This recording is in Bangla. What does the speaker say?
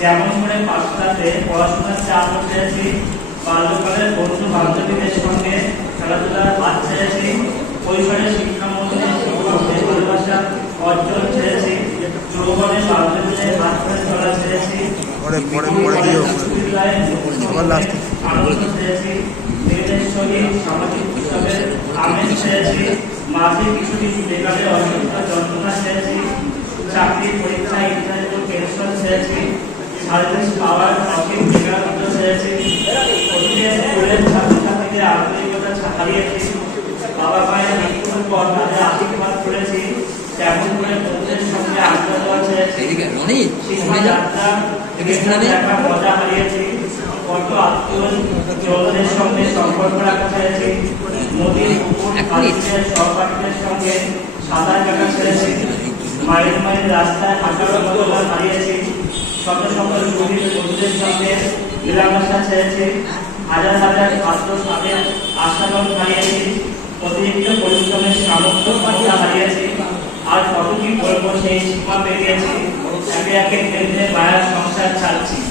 যেমন করে পাঠশালাতে পড়াশোনার চাপ চেয়েছি বাল্যকালের বন্ধু বান্ধবীদের সঙ্গে খেলাধুলার হাত চেয়েছি শিক্ষামন্ত্রী অর্জন চেয়েছি যৌবনে বান্ধবীদের পরে পরে বেকারের অসুবিধা যন্ত্রণা চেয়েছি চাকরি পরীক্ষা ইত্যাদি পেনশন চেয়েছি সার্ভিস পাওয়ার অসীম বেকারত্ব প্রতিদিন স্কুলের রাস্তায় হাঁটার বদলা হারিয়েছি হাজার হাজার ছাত্র সাথে আশাবাদ হারিয়েছি অতিরিক্ত পরিশ্রমের সামর্থ্য কথা হারিয়েছি আর কত কি বলব সেই সীমা পেরিয়েছি একে একে ধীরে ধীরে মায়ের সংসার ছাড়ছি